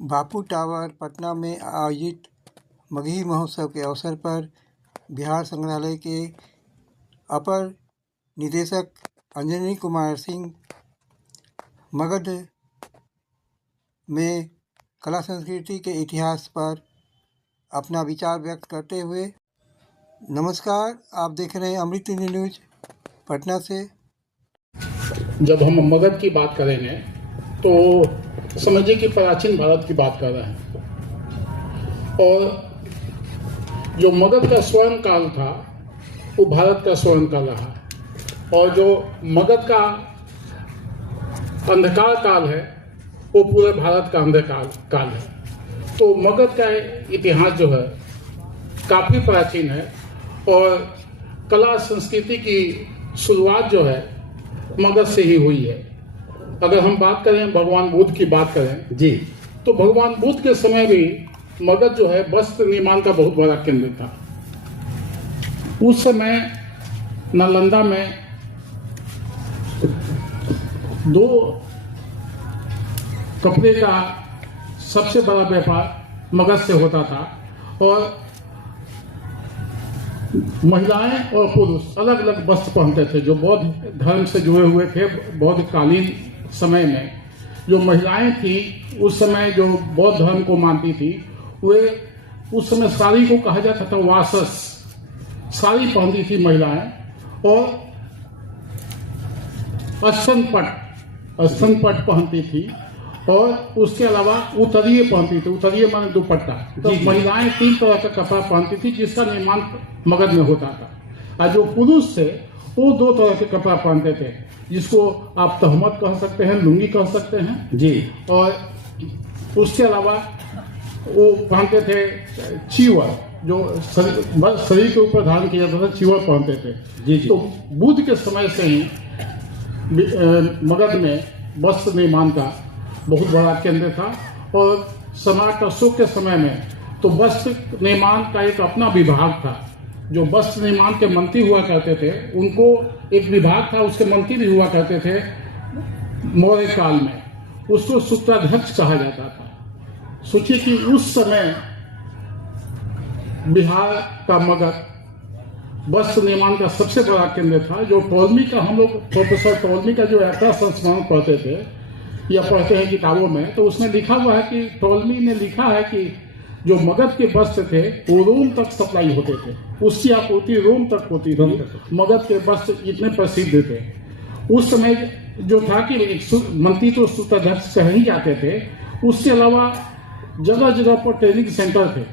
बापू tower Patna में आयोजित मगही महोत्सव के अवसर पर बिहार संग्रहालय के अपर निदेशक अंजनी कुमार सिंह मगध में कला संस्कृति के इतिहास पर अपना विचार व्यक्त करते हुए। नमस्कार, आप देख रहे हैं अमृत न्यूज पटना से। जब हम मगध की बात करेंगे तो समझिए कि प्राचीन भारत की बात कर रहे हैं, और जो मगध का स्वर्ण काल था वो भारत का स्वर्ण काल रहा, और जो मगध का अंधकार काल है वो पूरे भारत का अंधकार काल है। तो मगध का इतिहास जो है काफ़ी प्राचीन है, और कला संस्कृति की शुरुआत जो है मगध से ही हुई है। अगर हम बात करें, भगवान बुद्ध की बात करें जी, तो भगवान बुद्ध के समय भी मगध जो है वस्त्र निर्माण का बहुत बड़ा केंद्र था। उस समय नालंदा में 2 कपड़े का सबसे बड़ा व्यापार मगध से होता था, और महिलाएं और पुरुष अलग अलग वस्त्र पहनते थे। जो बौद्ध धर्म से जुड़े हुए थे, बौद्धकालीन समय में जो महिलाएं थी, उस समय जो बौद्ध धर्म को मानती थी, वे उस समय साड़ी को कहा जाता था वासस, साड़ी पहनती थी महिलाएं, और स्तनपट पहनती थी, और उसके अलावा उतरिये पहनती थी। उतरिये माने दुपट्टा। तो महिलाएं 3 तरह का कपड़ा पहनती थी जिसका निर्माण मगध में होता था। और जो पुरुष थे वो 2 तरह के कपड़ा पहनते थे, जिसको आप तहमत कह सकते हैं, लुंगी कह सकते हैं जी, और उसके अलावा वो पहनते थे चीवर, जो शरीर के ऊपर धारण किया जाता था, चीवर पहनते थे जी। तो बुद्ध के समय से ही मगध में वस्त्र निर्माण का बहुत बड़ा केंद्र था, और सम्राट अशोक के समय में तो वस्त्र निर्माण का एक अपना विभाग था। जो वस्त्र निर्माण के मंत्री हुआ करते थे, उनको एक विभाग था, उसके मंत्री भी हुआ करते थे मौर्य काल में। उसको सूत्राध्यक्ष कहा जाता था। सोचिए कि उस समय बिहार का मगध वस्त्र निर्माण का सबसे बड़ा केंद्र था। जो टॉलमी का, हम लोग प्रोफेसर टॉलमी का जो यात्रा संस्मरण पढ़ते थे या पढ़ते हैं किताबों में, तो उसमें लिखा हुआ है कि टॉलमी ने लिखा है कि जो मगध के वस्त्र थे वो रोम तक सप्लाई होते थे, उसकी आपूर्ति रोम तक होती थी। मगध के वस्त्र इतने प्रसिद्ध थे। उस समय जो था कि एक मंत्री तो सूत्राध्यक्ष कहे ही जाते थे, उसके अलावा जगह जगह पर ट्रेनिंग सेंटर थे।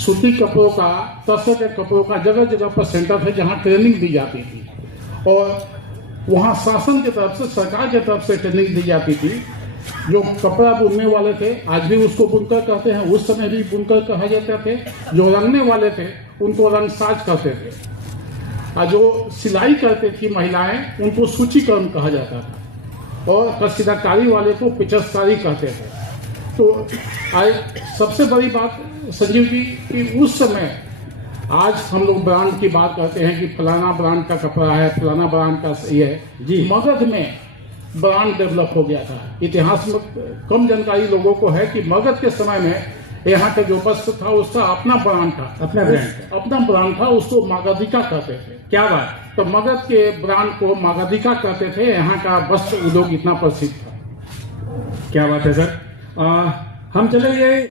सूती कपड़ों का, तसर के कपड़ों का जगह जगह पर सेंटर थे जहाँ ट्रेनिंग दी जाती थी, और वहाँ शासन की तरफ से, सरकार की तरफ से ट्रेनिंग दी जाती थी। जो कपड़ा बुनने वाले थे, आज भी उसको बुनकर कहते हैं, उस समय भी बुनकर कहा जाते थे। जो रंगने वाले थे उनको रंगसाज कहते थे, और जो सिलाई करते थी महिलाएं, उनको सूचीकरण कहा जाता था, और कसीदाकारी वाले को पिचसकारी कहते थे। तो सबसे बड़ी बात संजीव जी कि उस समय, आज हम लोग ब्रांड की बात करते हैं कि फलाना ब्रांड का कपड़ा है, फलाना ब्रांड का ये है जी। मगध में ब्रांड डेवलप हो गया था। इतिहास में कम जानकारी लोगों को है कि मगध के समय में यहाँ का जो वस्त्र था उसका अपना ब्रांड था, अपना ब्रांड था, उसको मागधिका कहते थे। क्या बात। तो मगध के ब्रांड को मागधिका कहते थे। यहाँ का वस्त्र उद्योग इतना प्रसिद्ध था। क्या बात है सर। हम चले गए